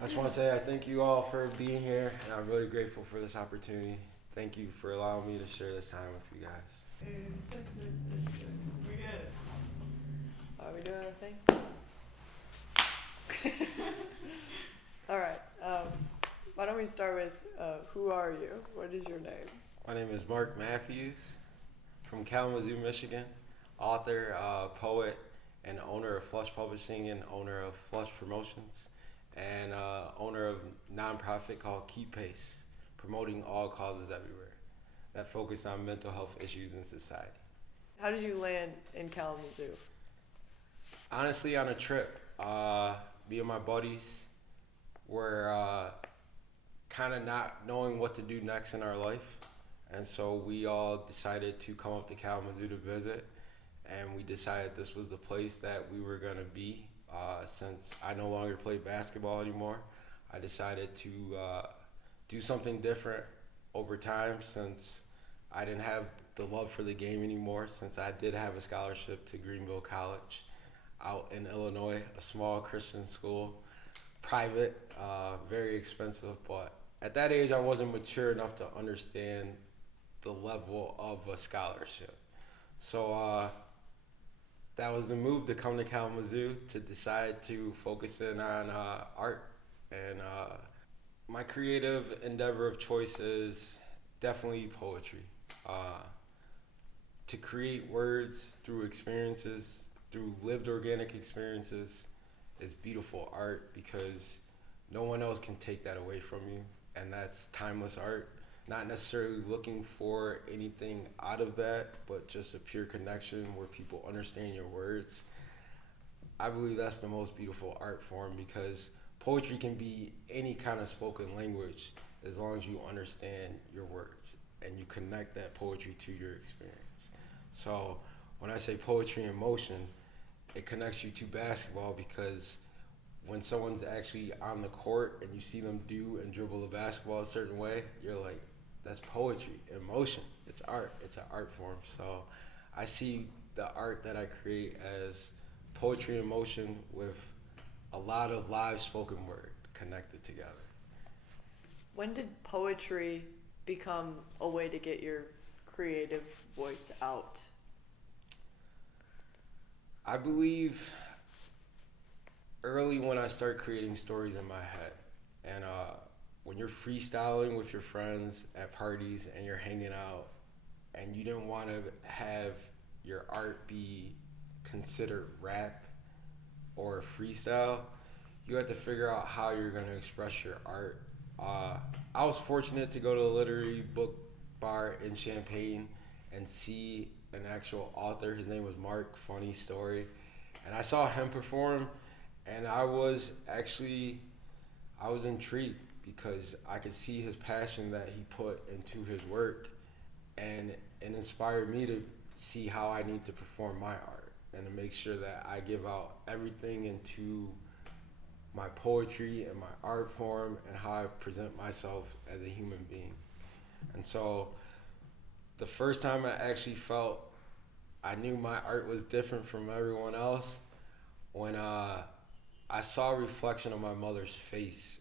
I just want to say I thank you all for being here, and I'm really grateful for this opportunity. Thank you for allowing me to share this time with you guys. We get it. Are we doing a thing? All right. Why don't we start with who are you? What is your name? My name is Mark Mathews from Kalamazoo, Michigan, author, poet, and owner of Flush Publishing and owner of Flush Promotions, and owner of a nonprofit called Keep Pace, promoting all causes everywhere that focus on mental health issues in society. How did you land in Kalamazoo? Honestly, on a trip, me and my buddies were kind of not knowing what to do next in our life, and so we all decided to come up to Kalamazoo to visit, and we decided this was the place that we were going to be. Since I no longer play basketball anymore, I decided to do something different over time, since I didn't have the love for the game anymore, since I did have a scholarship to Greenville College out in Illinois, a small Christian school, private, very expensive, but at that age I wasn't mature enough to understand the level of a scholarship. So that was the move, to come to Kalamazoo, to decide to focus in on art. And my creative endeavor of choice is definitely poetry. To create words through experiences, through lived organic experiences, is beautiful art, because no one else can take that away from you. And that's timeless art. Not necessarily looking for anything out of that, but just a pure connection where people understand your words. I believe that's the most beautiful art form, because poetry can be any kind of spoken language as long as you understand your words and you connect that poetry to your experience. So when I say poetry in motion, it connects you to basketball, because when someone's actually on the court and you see them do and dribble the basketball a certain way, you're like, that's poetry in motion. It's art. It's an art form. So I see the art that I create as poetry in motion with a lot of live spoken word connected together. When did poetry become a way to get your creative voice out? I believe early, when I start creating stories in my head, and when you're freestyling with your friends at parties and you're hanging out, and you didn't want to have your art be considered rap or freestyle, you have to figure out how you're going to express your art. I was fortunate to go to a literary book bar in Champaign and see an actual author. His name was Mark, funny story. And I saw him perform, and I was intrigued, because I could see his passion that he put into his work, and it inspired me to see how I need to perform my art and to make sure that I give out everything into my poetry and my art form and how I present myself as a human being. And so the first time I actually felt I knew my art was different from everyone else, when I saw a reflection of my mother's face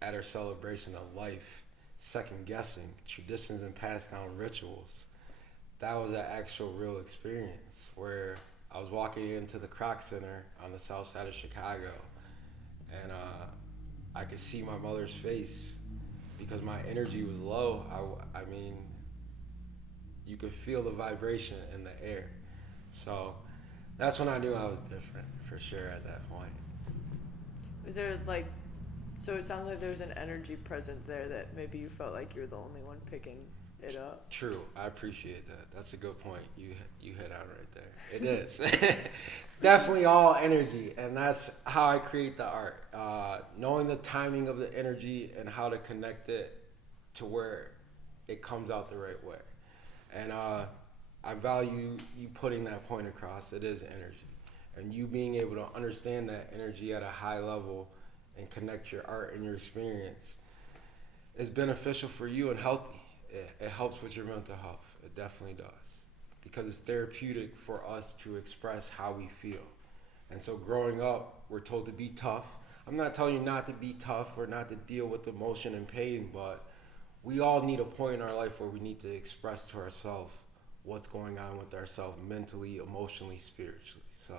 at her celebration of life, second guessing traditions and passed down rituals. That was an actual real experience, where I was walking into the Croc Center on the south side of Chicago, and I could see my mother's face, because my energy was low. I mean, you could feel the vibration in the air. So that's when I knew I was different, for sure, at that point. Was there so it sounds like there's an energy present there that maybe you felt like you were the only one picking it up. True, I appreciate that. That's a good point. You hit on right there. It is definitely all energy, and that's how I create the art. Knowing the timing of the energy and how to connect it to where it comes out the right way. And I value you putting that point across. It is energy, and you being able to understand that energy at a high level and connect your art and your experience is beneficial for you and healthy. It helps with your mental health. It definitely does, because it's therapeutic for us to express how we feel. And so growing up, we're told to be tough. I'm not telling you not to be tough or not to deal with emotion and pain, but we all need a point in our life where we need to express to ourselves what's going on with ourselves mentally, emotionally, spiritually. So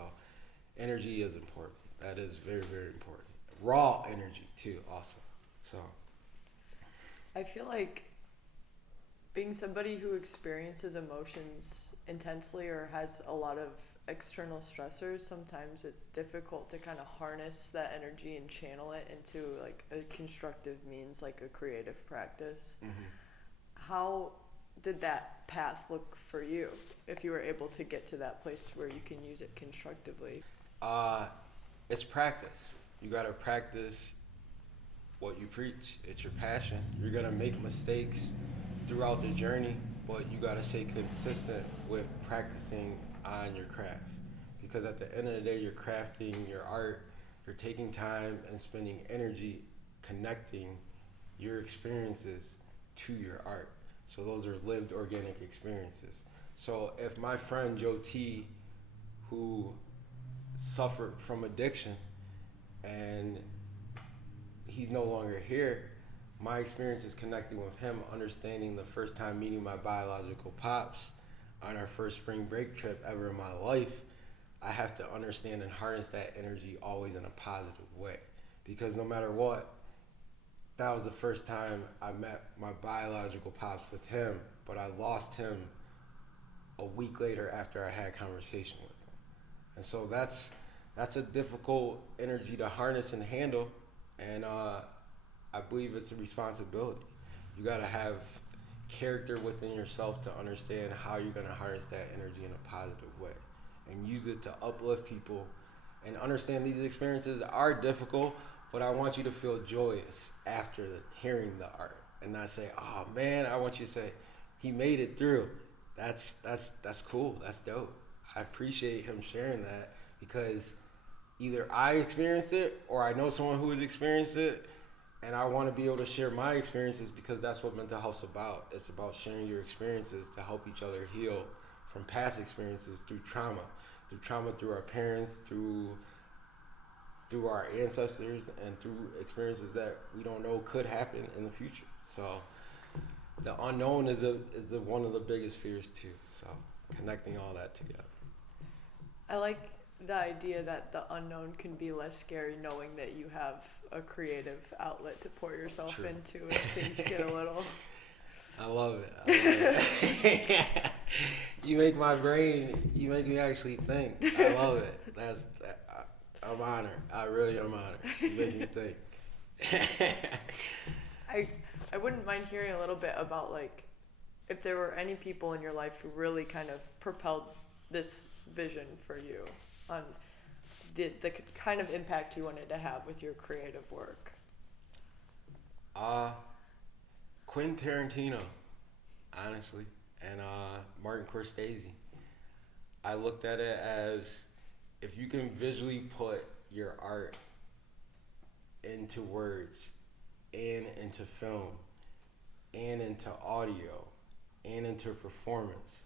energy is important. That is very, very important. Raw energy too, also. So I feel like being somebody who experiences emotions intensely or has a lot of external stressors, sometimes it's difficult to kind of harness that energy and channel it into like a constructive means, like a creative practice. How did that path look for you if you were able to get to that place where you can use it constructively? it's practice. You gotta practice what you preach. It's your passion. You're gonna make mistakes throughout the journey, but you gotta stay consistent with practicing on your craft. Because at the end of the day, you're crafting your art, you're taking time and spending energy connecting your experiences to your art. So those are lived organic experiences. So if my friend Joe T, who suffered from addiction and he's no longer here, my experience is connecting with him, understanding the first time meeting my biological pops on our first spring break trip ever in my life. I have to understand and harness that energy always in a positive way, because no matter what, that was the first time I met my biological pops with him, but I lost him a week later after I had a conversation with him. And so that's a difficult energy to harness and handle, and I believe it's a responsibility. You gotta have character within yourself to understand how you're gonna harness that energy in a positive way and use it to uplift people and understand these experiences are difficult, but I want you to feel joyous after hearing the art and not say, oh man, I want you to say, he made it through. That's cool, that's dope. I appreciate him sharing that, because either I experienced it or I know someone who has experienced it, and I want to be able to share my experiences, because that's what mental health's about. It's about sharing your experiences to help each other heal from past experiences through trauma through our parents, through our ancestors, and through experiences that we don't know could happen in the future. So the unknown is one of the biggest fears too. So connecting all that together. I like the idea that the unknown can be less scary, knowing that you have a creative outlet to pour yourself True. into if things get a little. I love it. You make my brain, you make me actually think. I love it. I'm honored. I really am honored. You make me think. I wouldn't mind hearing a little bit about, like, if there were any people in your life who really kind of propelled this vision for you on the kind of impact you wanted to have with your creative work. Quentin Tarantino, honestly, and Martin Scorsese. I looked at it as, if you can visually put your art into words and into film and into audio and into performance,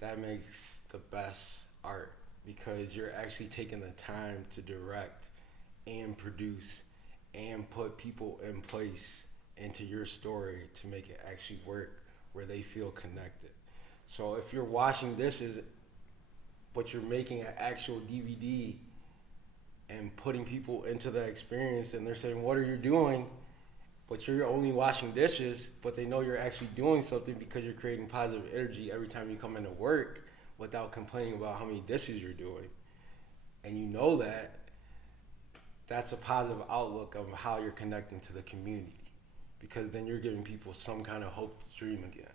that makes the best art, because you're actually taking the time to direct and produce and put people in place into your story to make it actually work where they feel connected. So if you're washing dishes but you're making an actual DVD and putting people into the experience, and they're saying, what are you doing? But you're only washing dishes, but they know you're actually doing something because you're creating positive energy every time you come into work without complaining about how many dishes you're doing. And you know that, that's a positive outlook of how you're connecting to the community, because then you're giving people some kind of hope to dream again.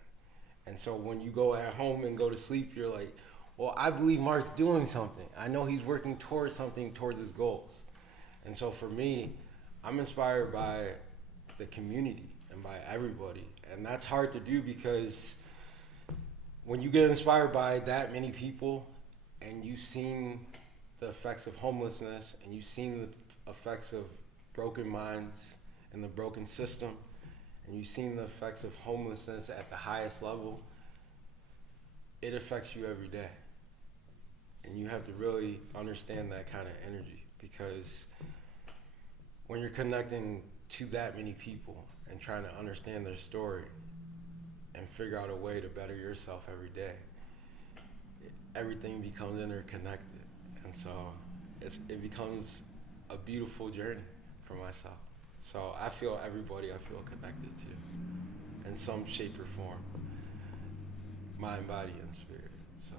And so when you go at home and go to sleep, you're like, well, I believe Mark's doing something. I know he's working towards something, towards his goals. And so for me, I'm inspired by the community and by everybody. And that's hard to do, because when you get inspired by that many people and you've seen the effects of homelessness and you've seen the effects of broken minds and the broken system, and you've seen the effects of homelessness at the highest level, it affects you every day. And you have to really understand that kind of energy, because when you're connecting to that many people and trying to understand their story and figure out a way to better yourself every day, everything becomes interconnected. And so it becomes a beautiful journey for myself. So I feel everybody I feel connected to in some shape or form, mind, body, and spirit. So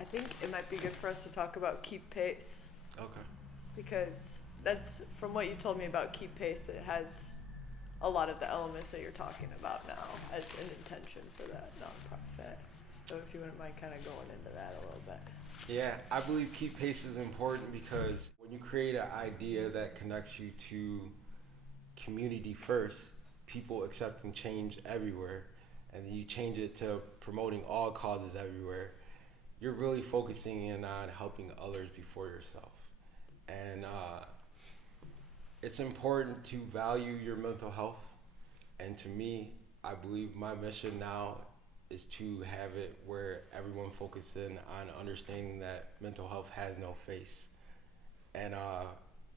I think it might be good for us to talk about keep pace, okay. because that's, from what you told me about keep pace, it has a lot of the elements that you're talking about now as an intention for that nonprofit. So if you wouldn't mind kind of going into that a little bit. Yeah, I believe keep pace is important because when you create an idea that connects you to community first, people accepting change everywhere, and then you change it to promoting all causes everywhere, you're really focusing in on helping others before yourself. And it's important to value your mental health. And to me, I believe my mission now is to have it where everyone focuses in on understanding that mental health has no face. And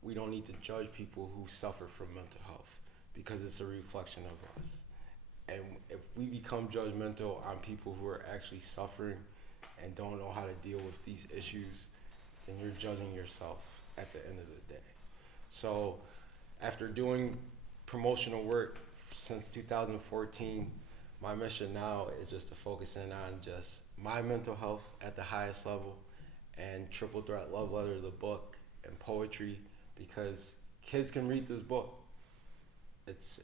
we don't need to judge people who suffer from mental health because it's a reflection of us. And if we become judgmental on people who are actually suffering and don't know how to deal with these issues, then you're judging yourself at the end of the day. So after doing promotional work since 2014, my mission now is just to focus in on just my mental health at the highest level, and Triple Threat Love Letter, the book, and poetry, because kids can read this book. It's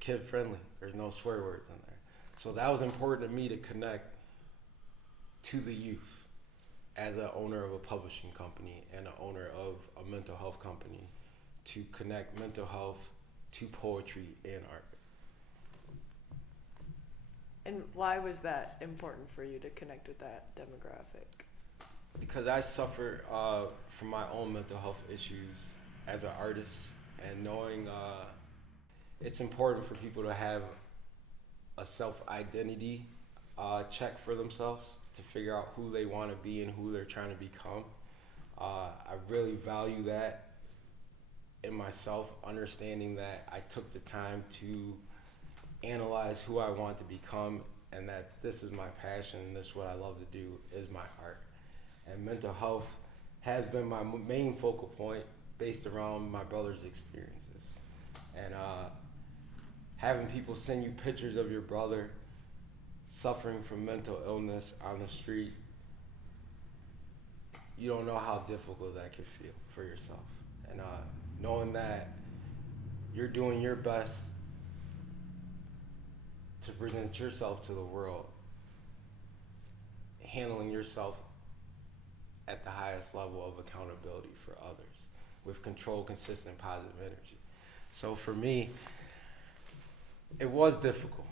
kid friendly. There's no swear words in there. So that was important to me to connect to the youth as an owner of a publishing company and an owner of a mental health company, to connect mental health to poetry and art. And why was that important for you to connect with that demographic? Because I suffer from my own mental health issues as an artist, and knowing it's important for people to have a self-identity check for themselves to figure out who they want to be and who they're trying to become. I really value that in myself, understanding that I took the time to analyze who I want to become, and that this is my passion and this is what I love to do is my art. And mental health has been my main focal point based around my brother's experiences. And having people send you pictures of your brother suffering from mental illness on the street, you don't know how difficult that could feel for yourself. And knowing that you're doing your best to present yourself to the world, handling yourself at the highest level of accountability for others with controlled, consistent, positive energy. So for me, it was difficult.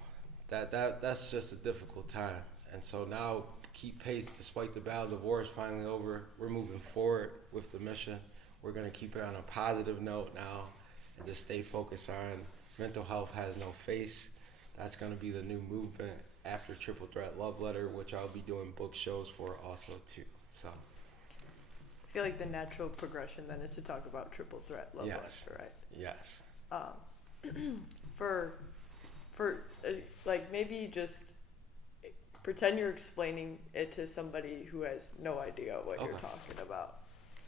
That's just a difficult time. And so now, keep pace, despite the battles of war is finally over, we're moving forward with the mission. We're gonna keep it on a positive note now and just stay focused on mental health has no face. That's gonna be the new movement after Triple Threat Love Letter, which I'll be doing book shows for also too. So I feel like the natural progression then is to talk about Triple Threat Love Yes. Letter, right? yes. For like, maybe just pretend you're explaining it to somebody who has no idea what you're Okay. talking about.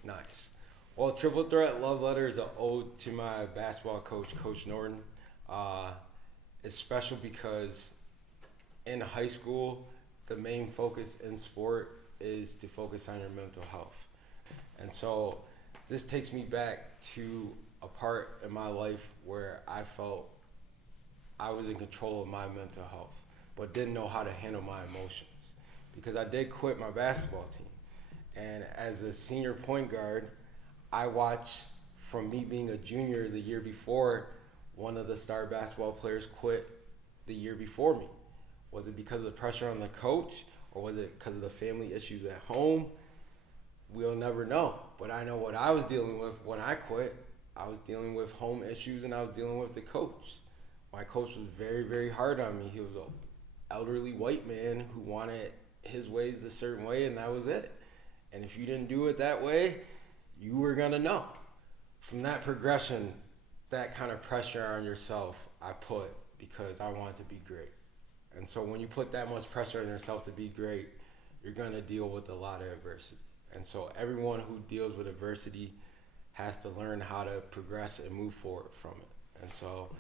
Nice. Well, Triple Threat Love Letter is an ode to my basketball coach, Coach Norton. It's special because in high school, the main focus in sport is to focus on your mental health. And so this takes me back to a part in my life where I felt I was in control of my mental health, but didn't know how to handle my emotions, because I did quit my basketball team. And as a senior point guard, I watched from me being a junior the year before, one of the star basketball players quit the year before me. Was it because of the pressure on the coach, or was it because of the family issues at home? We'll never know. But I know what I was dealing with when I quit. I was dealing with home issues, and I was dealing with the coach. My coach was very, very hard on me. He was an elderly white man who wanted his ways a certain way, and that was it. And if you didn't do it that way, you were gonna know. From that progression, that kind of pressure on yourself, I put because I wanted to be great. And so when you put that much pressure on yourself to be great, you're gonna deal with a lot of adversity. And so everyone who deals with adversity has to learn how to progress and move forward from it. And so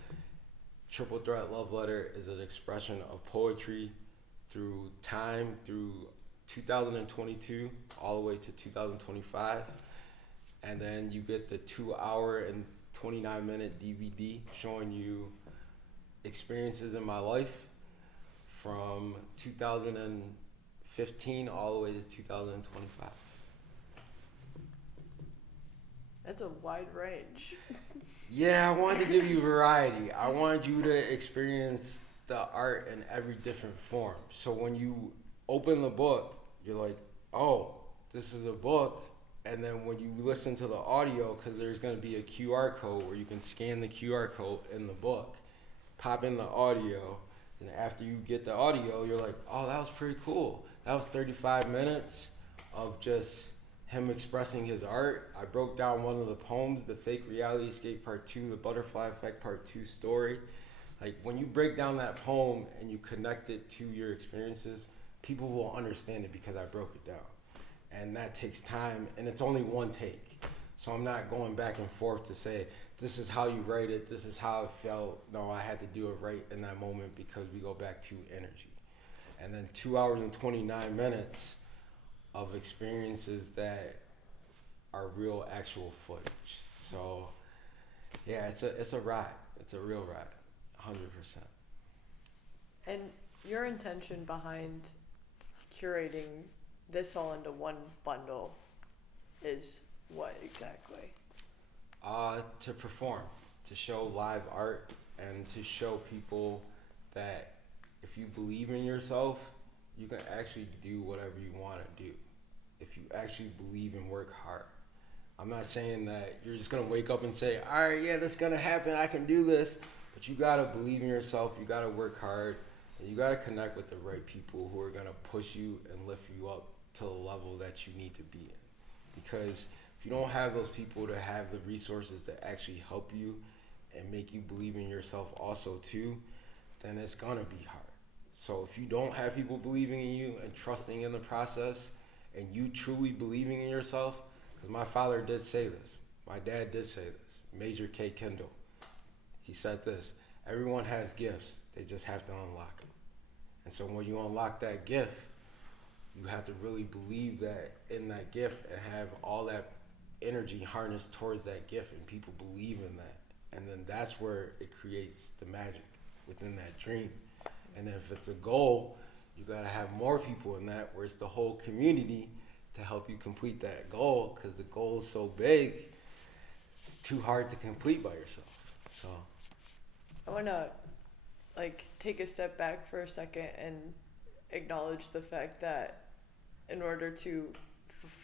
Triple Threat Love Letter is an expression of poetry through time, through 2022 all the way to 2025. And then you get the 2-hour and 29-minute DVD showing you experiences in my life from 2015 all the way to 2025. That's a wide range. Yeah, I wanted to give you variety. I wanted you to experience the art in every different form. So when you open the book, you're like, oh, this is a book. And then when you listen to the audio, because there's going to be a QR code where you can scan the QR code in the book, pop in the audio, and after you get the audio, you're like, oh, that was pretty cool. That was 35 minutes of just him expressing his art. I broke down one of the poems, The Fake Reality Escape Part 2, The Butterfly Effect Part 2 story. Like, when you break down that poem and you connect it to your experiences, people will understand it because I broke it down. And that takes time, and it's only one take. So I'm not going back and forth to say, this is how you write it, this is how it felt. No, I had to do it right in that moment because we go back to energy. And then 2 hours and 29 minutes of experiences that are real, actual footage. So, yeah, it's a ride. It's a real ride, 100%. And your intention behind curating this all into one bundle is what exactly? To perform, to show live art, and to show people that if you believe in yourself, you can actually do whatever you want to do. If you actually believe and work hard. I'm not saying that you're just gonna wake up and say, all right, yeah, this is gonna happen, I can do this. But you gotta believe in yourself, you gotta work hard, and you gotta connect with the right people who are gonna push you and lift you up to the level that you need to be in. Because if you don't have those people to have the resources that actually help you and make you believe in yourself also too, then it's gonna be hard. So if you don't have people believing in you and trusting in the process, and you truly believing in yourself, because my father did say this, my dad did say this, Major K. Kendall. He said this, everyone has gifts, they just have to unlock them. And so when you unlock that gift, you have to really believe that in that gift and have all that energy harnessed towards that gift, and people believe in that. And then that's where it creates the magic within that dream. And if it's a goal, you gotta have more people in that, where it's the whole community to help you complete that goal, because the goal is so big, it's too hard to complete by yourself. So I wanna take a step back for a second and acknowledge the fact that in order to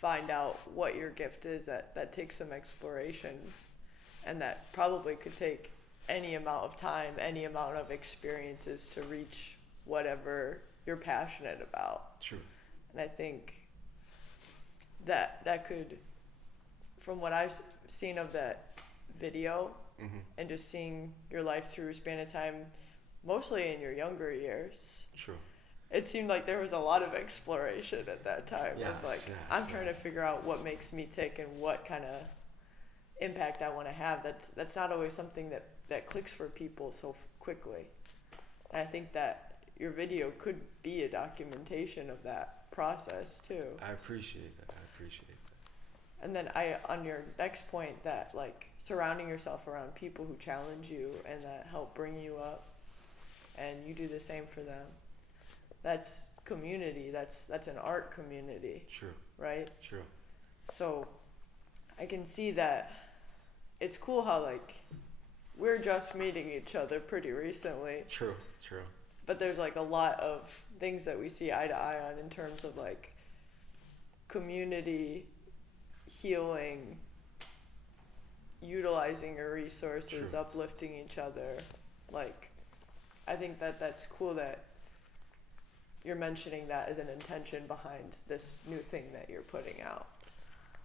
find out what your gift is, that takes some exploration, and that probably could take any amount of time, any amount of experiences to reach whatever you're passionate about. true. And I think that could, from what I've seen of that video, and just seeing your life through a span of time, mostly in your younger years, True. it seemed like there was a lot of exploration at that time. Yes, Of yes, I'm trying to figure out what makes me tick and what kind of impact I want to have. That's not always something that clicks for people so quickly. And I think that your video could be a documentation of that process too. I appreciate that. And then on your next point, that surrounding yourself around people who challenge you and that help bring you up, and you do the same for them. That's community. That's an art community. True. Right? True. So I can see that it's cool how we're just meeting each other pretty recently. True. But there's a lot of things that we see eye to eye on in terms of community, healing, utilizing your resources, True. uplifting each other. I think that's cool that you're mentioning that as an intention behind this new thing that you're putting out.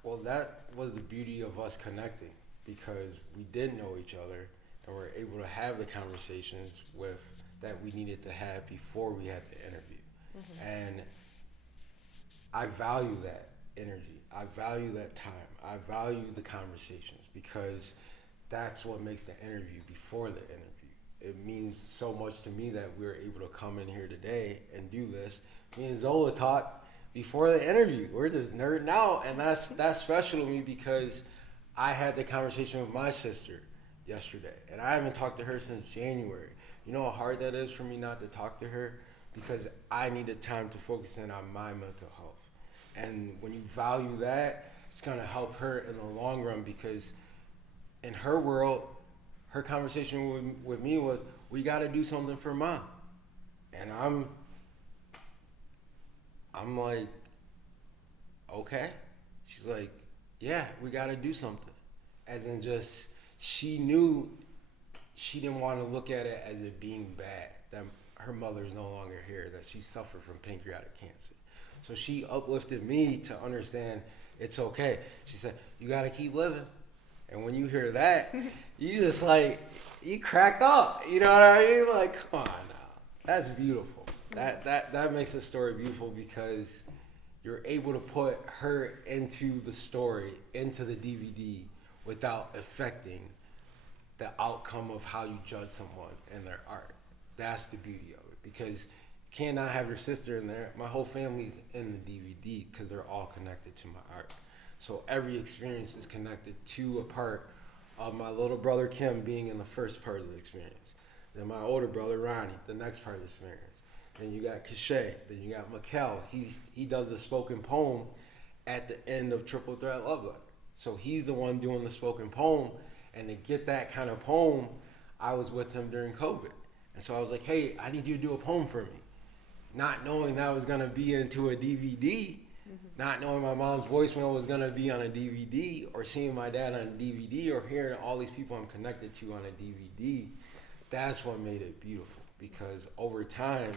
Well, that was the beauty of us connecting because we did know each other and were able to have the conversations with that we needed to have before we had the interview. And I value that energy. I value that time. I value the conversations because that's what makes the interview before the interview. It means so much to me that we were able to come in here today and do this. Me and Zola talked before the interview. We're just nerding out, and that's special to me because I had the conversation with my sister yesterday, and I haven't talked to her since January. You know how hard that is for me not to talk to her because I needed time to focus in on my mental health. And when you value that, it's gonna help her in the long run because in her world, her conversation with me was, we gotta do something for Mom. And I'm like, okay. She's like, yeah, we gotta do something. As in just, she knew she didn't want to look at it as it being bad, that her mother is no longer here, that she suffered from pancreatic cancer. So she uplifted me to understand it's okay. She said, you gotta keep living. And when you hear that, you just like, you crack up. You know what I mean? Like, come on now. That's beautiful. That makes the story beautiful because you're able to put her into the story, into the DVD, without affecting the outcome of how you judge someone and their art. That's the beauty of it. Because you cannot have your sister in there. My whole family's in the DVD because they're all connected to my art. So every experience is connected to a part of my little brother Kim being in the first part of the experience. Then my older brother Ronnie, the next part of the experience. Then you got Cachet. Then you got Mikkel. He does the spoken poem at the end of Triple Threat Love Letter. So he's the one doing the spoken poem. And to get that kind of poem, I was with him during COVID. And so I was like, hey, I need you to do a poem for me. Not knowing that was going to be into a DVD. Not knowing my mom's voicemail was going to be on a DVD, or seeing my dad on a DVD, or hearing all these people I'm connected to on a DVD, that's what made it beautiful. Because over time,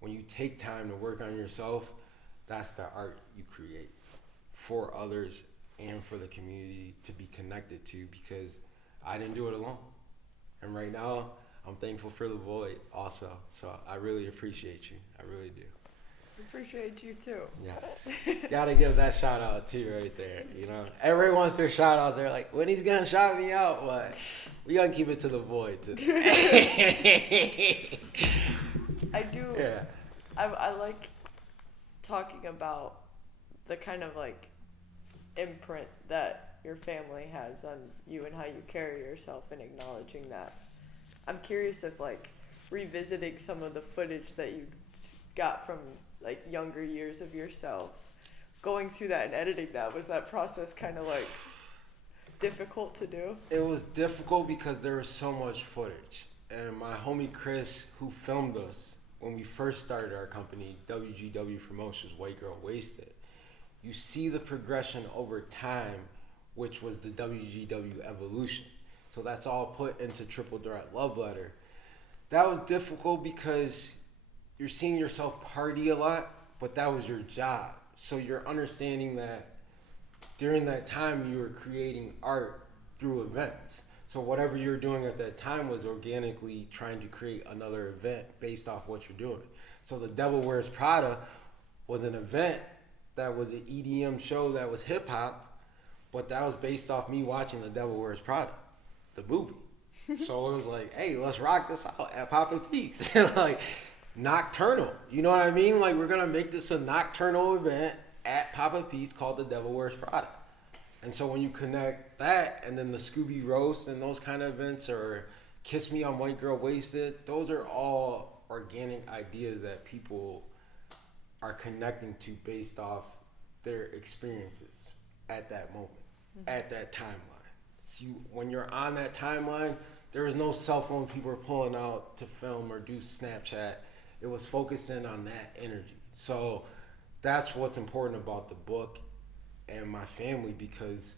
when you take time to work on yourself, that's the art you create for others and for the community to be connected to, because I didn't do it alone. And right now, I'm thankful for the void also. So I really appreciate you. I really do. Appreciate you too. Yes. Gotta give that shout out too right there. You know, everybody wants their shout outs. They're like, when he's gonna shout me out, but we gonna keep it to the void today. I do. Yeah. I like talking about the kind of like imprint that your family has on you and how you carry yourself, and acknowledging that. I'm curious if like revisiting some of the footage that you got from like younger years of yourself, going through that and editing that, was that process kind of like difficult to do? It was difficult because there was so much footage. And my homie Chris, who filmed us when we first started our company, WGW Promotions, White Girl Wasted, you see the progression over time, which was the WGW evolution. So that's all put into Triple Threat Love Letter. That was difficult because you're seeing yourself party a lot, but that was your job. So you're understanding that during that time you were creating art through events. So whatever you're doing at that time was organically trying to create another event based off what you're doing. So The Devil Wears Prada was an event that was an EDM show that was hip hop, but that was based off me watching The Devil Wears Prada, the movie. So it was like, hey, let's rock this out at Papa Pete's. Like, nocturnal. You know what I mean? Like, we're gonna make this a nocturnal event at Papa Pete's called The Devil Wears Prada. And so when you connect that and then the Scooby Roast and those kind of events, or Kiss Me on White Girl Wasted, those are all organic ideas that people are connecting to based off their experiences at that moment, at that timeline. So when you're on that timeline, there was no cell phone people were pulling out to film or do Snapchat. It was focused in on that energy. So that's what's important about the book and my family, because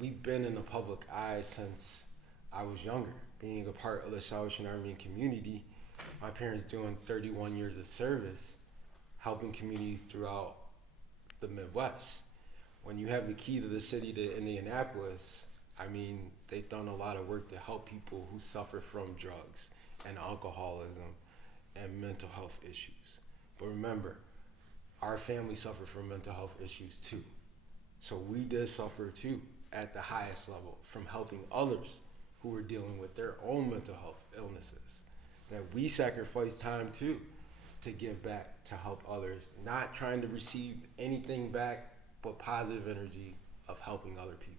we've been in the public eye since I was younger, being a part of the Salvation Army community. My parents doing 31 years of service, helping communities throughout the Midwest. when you have the key to the city to Indianapolis, I mean, they've done a lot of work to help people who suffer from drugs and alcoholism and mental health issues. But remember, our family suffered from mental health issues too. So we did suffer too at the highest level from helping others who were dealing with their own mental health illnesses. That we sacrificed time too to give back to help others, not trying to receive anything back but positive energy of helping other people.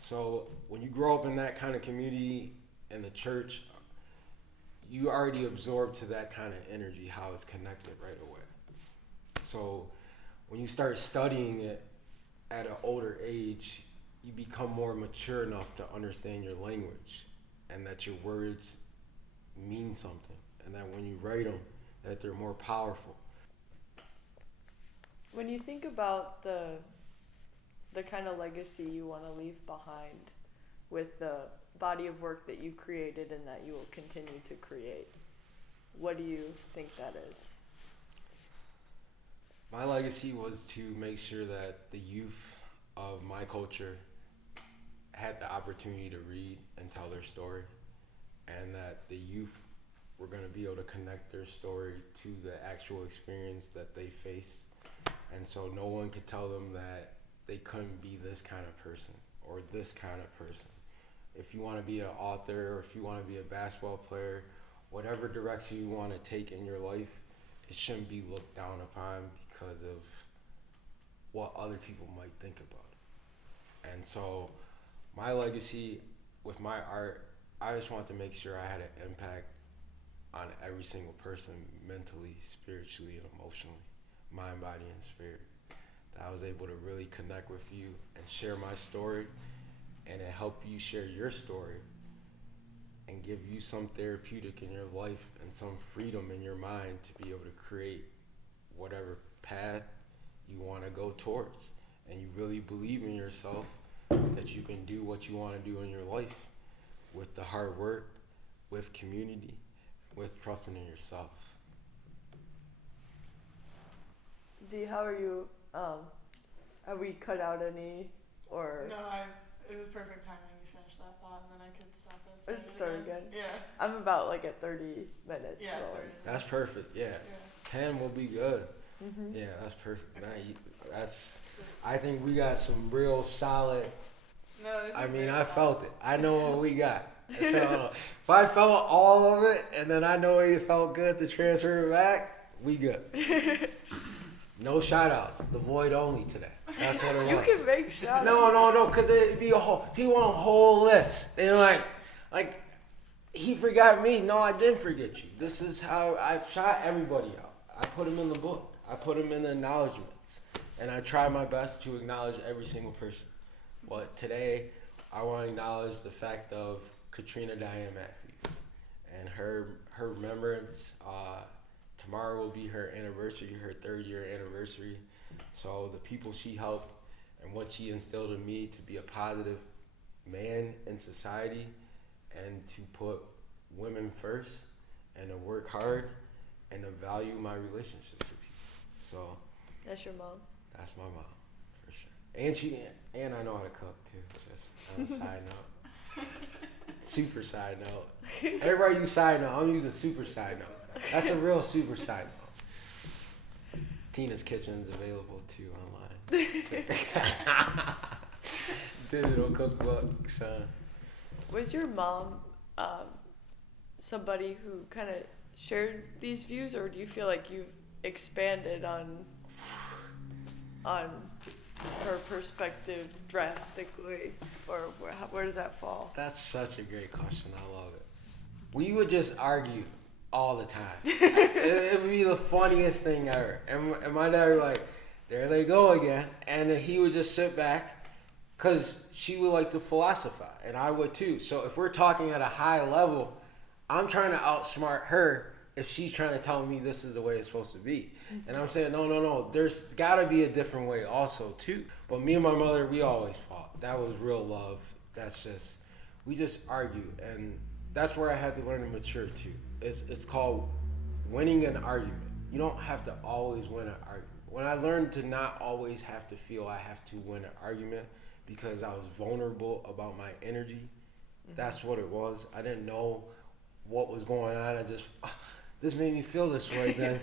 So when you grow up in that kind of community in the church, you already absorb to that kind of energy, how it's connected right away. So when you start studying it at an older age, you become more mature enough to understand your language and that your words mean something, and that when you write them, that they're more powerful. When you think about the kind of legacy you want to leave behind with the body of work that you created and that you will continue to create, what do you think that is? My legacy was to make sure that the youth of my culture had the opportunity to read and tell their story, and that the youth were going to be able to connect their story to the actual experience that they face. And so no one could tell them that they couldn't be this kind of person or this kind of person. If you want to be an author, or if you want to be a basketball player, whatever direction you want to take in your life, it shouldn't be looked down upon because of what other people might think about it. And so my legacy with my art, I just want to make sure I had an impact on every single person, mentally, spiritually, and emotionally, mind, body, and spirit. That I was able to really connect with you and share my story, and it help you share your story and give you some therapeutic in your life and some freedom in your mind to be able to create whatever path you want to go towards. And you really believe in yourself that you can do what you want to do in your life with the hard work, with community, with trusting in yourself. Z, how are you? Have we cut out any, or? No, it was perfect timing. You finished that thought, and then I could stop it. Let's start again. Yeah. I'm about like at 30 minutes. Yeah, so 30. That's perfect. Yeah. 10 will be good. Yeah, that's perfect. I think we got some real solid. No, I mean, I felt it. I know what we got. So if I felt all of it, and then I know it felt good to transfer it back, we good. No shout outs. The void only today. That's what it was. You can make shout outs. No, because it'd be a whole, he want a whole list. And like, he forgot me. No, I didn't forget you. This is how I shot everybody out. I put them in the book. I put them in the acknowledgments. And I try my best to acknowledge every single person. But today, I want to acknowledge the fact of Katrina Diane Mathews and her remembrance. Tomorrow will be her anniversary, her 3rd-year anniversary. So the people she helped and what she instilled in me to be a positive man in society and to put women first and to work hard and to value my relationships with people. So That's your mom? that's my mom, for sure. And I know how to cook too, just on a side note. Super side note. Everybody use side note, I'm using super side note. That's a real super side note. Tina's Kitchen is available too online. Digital cookbook, son. Was your mom somebody who kind of shared these views, or do you feel like you've expanded on her perspective drastically, or where does that fall? That's such a great question. I love it. We would just argue all the time. It would be the funniest thing ever. And my dad would like, there they go again. And then he would just sit back because she would like to philosophize, and I would too. So if we're talking at a high level, I'm trying to outsmart her if she's trying to tell me this is the way it's supposed to be. And I'm saying, no, there's got to be a different way also too. But me and my mother, we always fought. That was real love. We just argue. And that's where I had to learn to mature too. It's called winning an argument. You don't have to always win an argument. When I learned to not always have to feel I have to win an argument because I was vulnerable about my energy, that's what it was. I didn't know what was going on. I just, this made me feel this way then.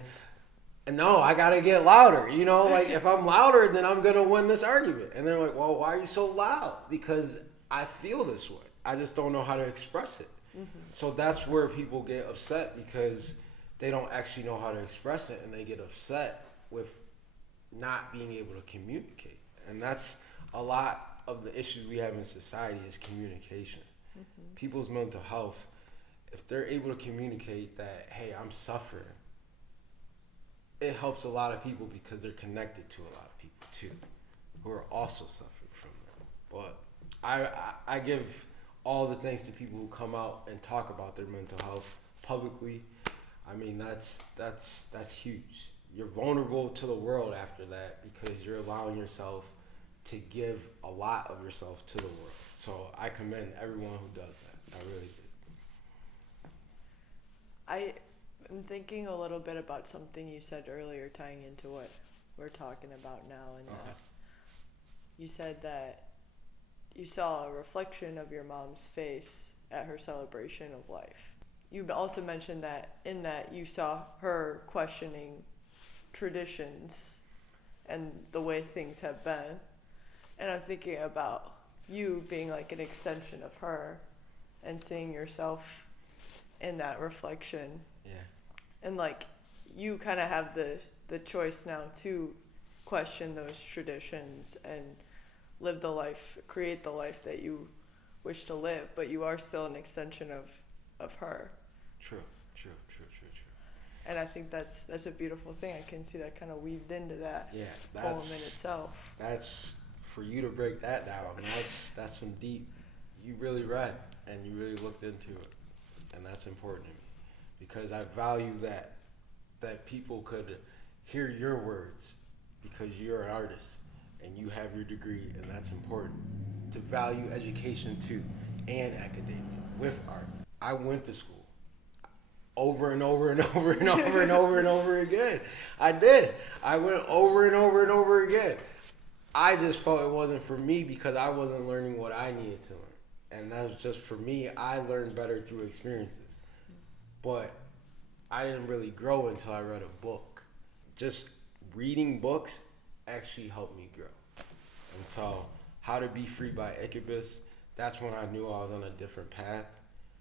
And no, I gotta get louder. You know, like if I'm louder, then I'm gonna win this argument. And they're like, well, why are you so loud? Because I feel this way. I just don't know how to express it. So that's where people get upset because they don't actually know how to express it, and they get upset with not being able to communicate. And that's a lot of the issues we have in society is communication. People's mental health, if they're able to communicate that, hey, I'm suffering, it helps a lot of people because they're connected to a lot of people too who are also suffering from that. But I give all the thanks to people who come out and talk about their mental health publicly. I mean, that's huge. You're vulnerable to the world after that because you're allowing yourself to give a lot of yourself to the world. So I commend everyone who does that. I really do. I'm thinking a little bit about something you said earlier, tying into what we're talking about now, and you said that you saw a reflection of your mom's face at her celebration of life. You also mentioned that in that you saw her questioning traditions and the way things have been. And I'm thinking about you being like an extension of her and seeing yourself in that reflection. Yeah. And like you kind of have the choice now to question those traditions and live the life, create the life that you wish to live, but you are still an extension of her. True. And I think that's a beautiful thing. I can see that kind of weaved into that poem in itself. That's, for you to break that down, that's some deep, you really read and you really looked into it. And that's important to me because I value that people could hear your words because you're an artist and you have your degree, and that's important. To value education too and academia with art. I went to school over and over and over and over and over and over again. I did. I went over and over and over again. I just felt it wasn't for me because I wasn't learning what I needed to learn. And that was just for me. I learned better through experiences. But I didn't really grow until I read a book. Just reading books actually helped me grow. And so, How to Be Free by Ichabus, that's when I knew I was on a different path.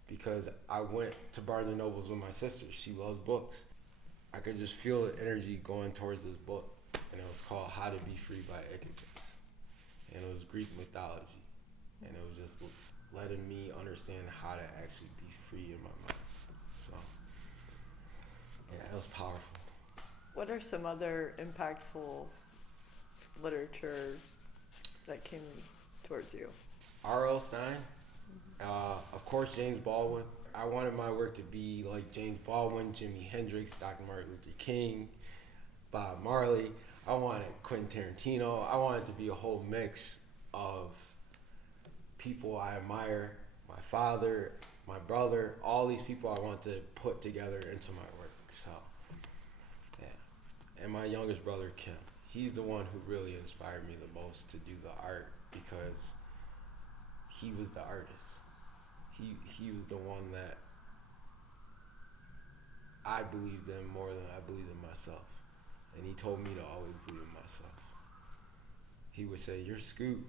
Because I went to Barnes & Noble's with my sister. She loves books. I could just feel the energy going towards this book. And it was called How to Be Free by Ichabus. And it was Greek mythology. And it was just letting me understand how to actually be free in my mind. So, yeah, it was powerful. What are some other impactful literature that came towards you? R.L. Stein. Of course, James Baldwin. I wanted my work to be like James Baldwin, Jimi Hendrix, Dr. Martin Luther King, Bob Marley. I wanted Quentin Tarantino. I wanted to be a whole mix of people I admire. My father, my brother, all these people I want to put together into my work. So, yeah. And my youngest brother, Kim. He's the one who really inspired me the most to do the art because he was the artist. He was the one that I believed in more than I believed in myself. And he told me to always believe in myself. He would say, you're Scoop.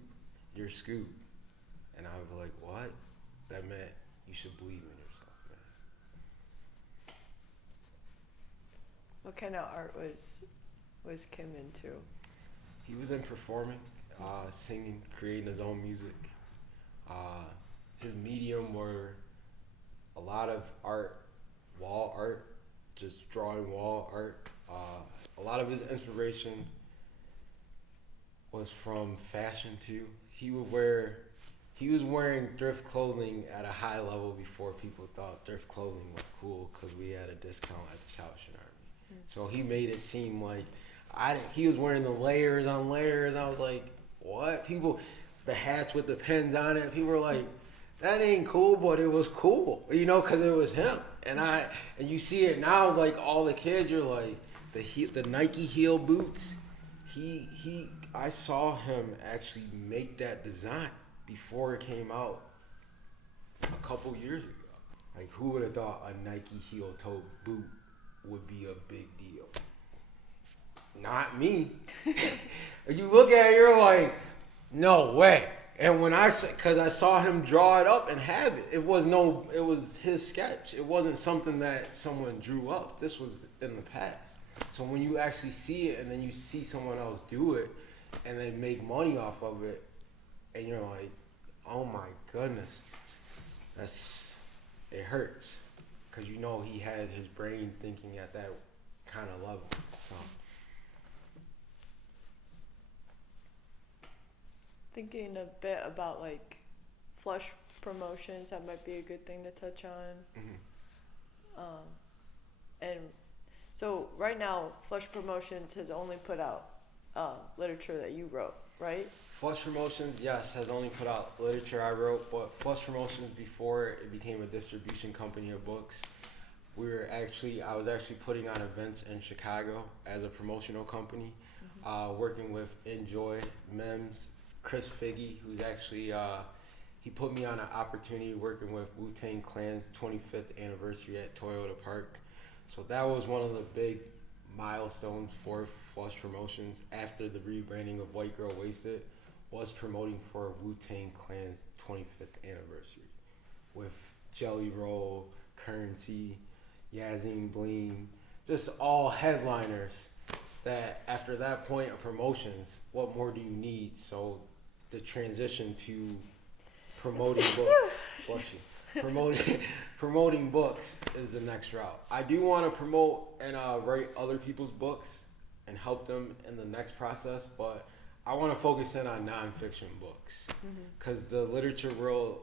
And I would be like, what? That meant you should believe in yourself, man. What kind of art was Kim into? He was in performing, singing, creating his own music. His medium were a lot of art, wall art, just drawing wall art. A lot of his inspiration was from fashion too. He was wearing thrift clothing at a high level before people thought thrift clothing was cool because we had a discount at the Salvation Army. So he made it seem like he was wearing the layers on layers. I was like, what? The hats with the pins on it. People were like, that ain't cool, but it was cool, because it was him. And you see it now, like all the kids, you're like the Nike heel boots I saw him actually make that design before it came out a couple years ago. Like, who would have thought a Nike heel-toe boot would be a big deal? Not me. You look at it, you're like, no way. And when because I saw him draw it up and have it, it was his sketch. It wasn't something that someone drew up. This was in the past. So when you actually see it and then you see someone else do it and they make money off of it, and you're like, oh my goodness, it hurts. Because you know he had his brain thinking at that kind of level. So. Thinking a bit about like flush promotions, that might be a good thing to touch on. Mm-hmm. And so right now, Flush Promotions has only put out literature that you wrote, right? Flush Promotions, yes, has only put out literature I wrote, but Flush Promotions, before it became a distribution company of books, I was actually putting on events in Chicago as a promotional company, working with Enjoy, Mims, Chris Figgy, who's actually, he put me on an opportunity working with Wu-Tang Clan's 25th anniversary at Toyota Park. So that was one of the big milestones for Flush Promotions after the rebranding of White Girl Wasted, was promoting for Wu-Tang Clan's 25th anniversary with Jelly Roll, Currency, Yazine Bling, just all headliners that after that point of promotions, what more do you need? So the transition to promoting books, bless you, promoting books is the next route. I do want to promote and write other people's books and help them in the next process, but I want to focus in on nonfiction books because the literature world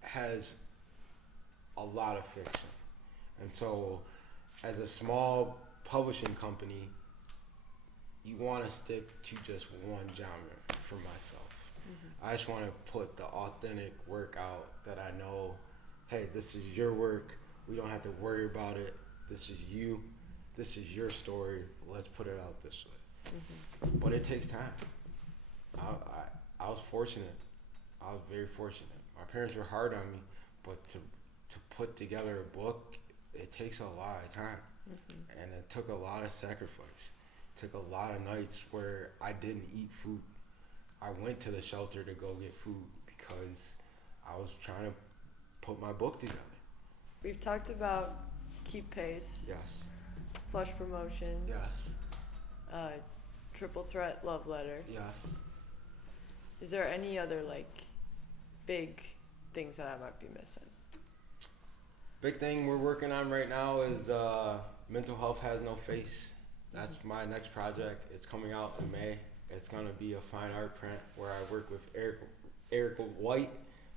has a lot of fiction. And so as a small publishing company, you want to stick to just one genre for myself. I just want to put the authentic work out that I know, hey, this is your work. We don't have to worry about it. This is you. This is your story. Let's put it out this way. But it takes time. I was fortunate. I was very fortunate. My parents were hard on me, but to put together a book, it takes a lot of time. And it took a lot of sacrifice. It took a lot of nights where I didn't eat food. I went to the shelter to go get food because I was trying to put my book together. We've talked about Keep Pace. Yes. Flush Promotions. Yes. Triple Threat Love Letter. Yes. Is there any other like big things that I might be missing? Big thing we're working on right now is Mental Health Has No Face. That's my next project. It's coming out in May. It's going to be a fine art print where I work with Eric White,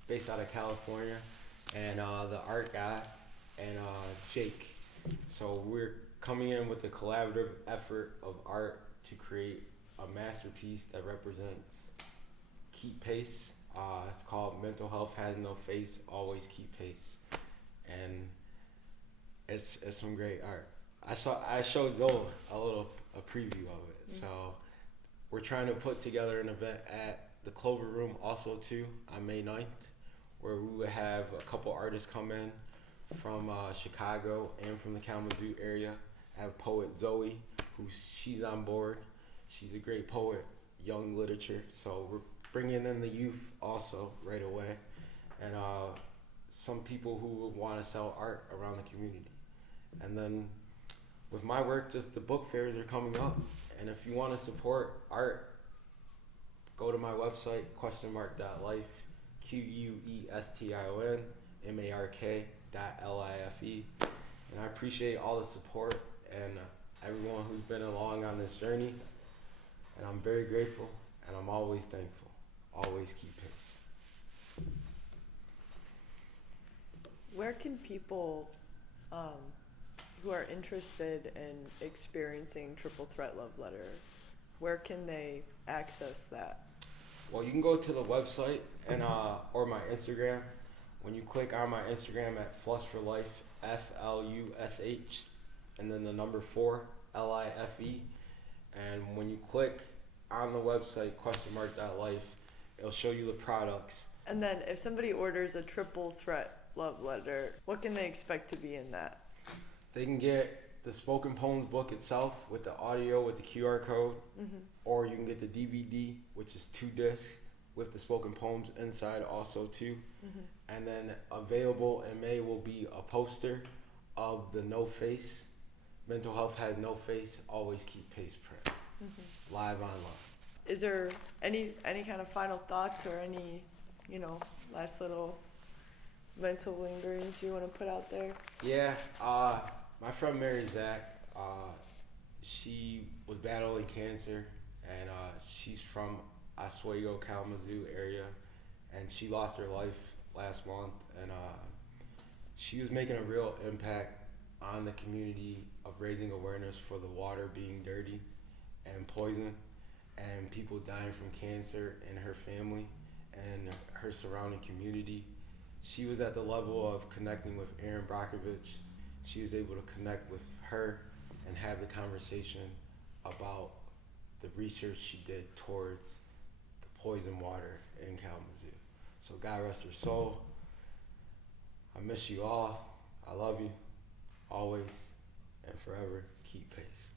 based out of California, and the art guy, and Jake. So we're coming in with a collaborative effort of art to create a masterpiece that represents Keep Pace. It's called Mental Health Has No Face, Always Keep Pace. And it's some great art. I showed Zola a preview of it. So we're trying to put together an event at the Clover Room also too on May 9th, where we would have a couple artists come in from Chicago and from the Kalamazoo area. I have poet Zoe, she's on board. She's a great poet, young literature. So we're bringing in the youth also right away, and some people who would want to sell art around the community. And then with my work, just the book fairs are coming up. And if you want to support art, go to my website, questionmark.life, QUESTIONMARK.LIFE. And I appreciate all the support and everyone who's been along on this journey. And I'm very grateful, and I'm always thankful. Always keep pace. Where can people who are interested in experiencing Triple Threat Love Letter, where can they access that? Well, you can go to the website and or my Instagram. When you click on my Instagram at Flush for Life, FLUSH, and then the number 4, LIFE, and when you click, on the website, questionmark.life. It'll show you the products. And then if somebody orders a triple threat love letter, what can they expect to be in that? They can get the Spoken Poems book itself with the audio with the QR code, or you can get the DVD, which is 2 discs with the Spoken Poems inside also too. And then available in May will be a poster of the No Face. Mental Health Has No Face, Always Keep Pace print. Live on Love. Is there any kind of final thoughts or any, last little mental lingerings you want to put out there? Yeah, my friend Mary Zach, she was battling cancer, and she's from Oswego, Kalamazoo area, and she lost her life last month, and she was making a real impact on the community of raising awareness for the water being dirty and poison, and people dying from cancer in her family and her surrounding community. She was at the level of connecting with Erin Brockovich. She was able to connect with her and have the conversation about the research she did towards the poison water in Kalamazoo. So God rest her soul. I miss you all. I love you. Always and forever. Keep pace.